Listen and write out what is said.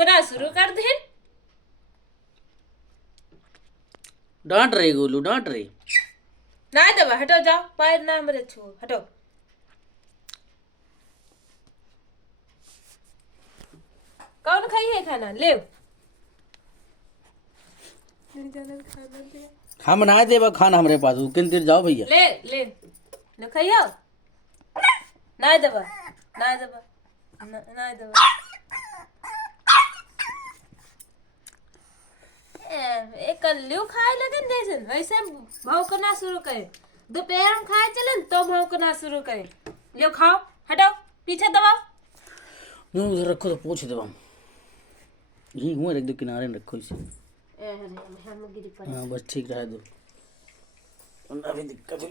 भौंकना शुरू कर दे। डांट रही गोलू, डांट रही। ना दबा, हटो जाओ, पैर ना मेरे छू, हटो। कौन खाई है खाना? ले खाना दे। हम ना देबा खाना हमरे पास, किन देर जाओ भैया। ले ले ले खाइयो। ना दबा, ना दबा, ना दबा। एक कल्लू खाए लगे जैसे वैसे भौंकना शुरू करे। दोपहर में खाए चले तो भौंकना शुरू करे। ले खाओ, हटाओ, पीछे दबाओ। उधर रखो तो पूछ देबा। यही हुआ, रख दो किनारे में रखो इसे। हाँ बस ठीक रहा दो, अभी दिक्कत हो।